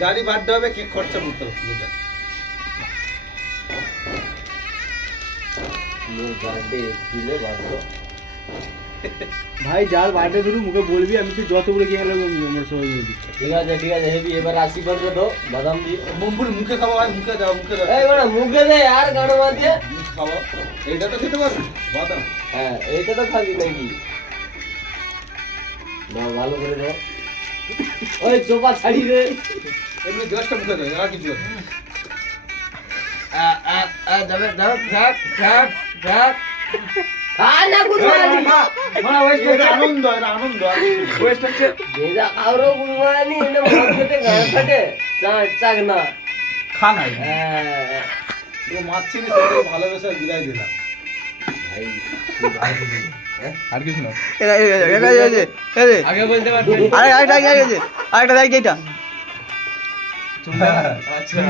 যারই বার্থডে হবে কেক খরচা করতে হবে যা ভাই যার বার্থডে শুধু মুখে বলবি আমি তুই যত বলে গিয়ে আমার সবাই দিচ্ছি। ঠিক আছে হেভি এবার রাশি করবে তো বাদাম দিয়ে মুমফুলি মুখে খাওয়া হয় মুখে দাও এই বড় মুখে দে আর গাড়ো মাঝে খাওয়া এইটা তো খেতে পারবি বাদাম হ্যাঁ এইটা তো খাবি নাকি দাও ভালো করে দাও ওই চোপা ছাড়ি দে এমনি গ্লাসটা মুখে দাও আর কিছু না। যাবে দাও থাক থাক থাক না কুরবানি এটা আনন্দ এটা আনন্দ ওয়েস্ট হচ্ছে যেটা আরো কুরবানি এটা মার্কেটে গাড় ফাটে চাক না খানা হ্যাঁ তো মাছ ছিল সেটাকে ভালোবেসে বিদায় দিলাম ভাই আর কিছু না আগে বলতে পারবে আরেকটা দেখ এইটা আচ্ছা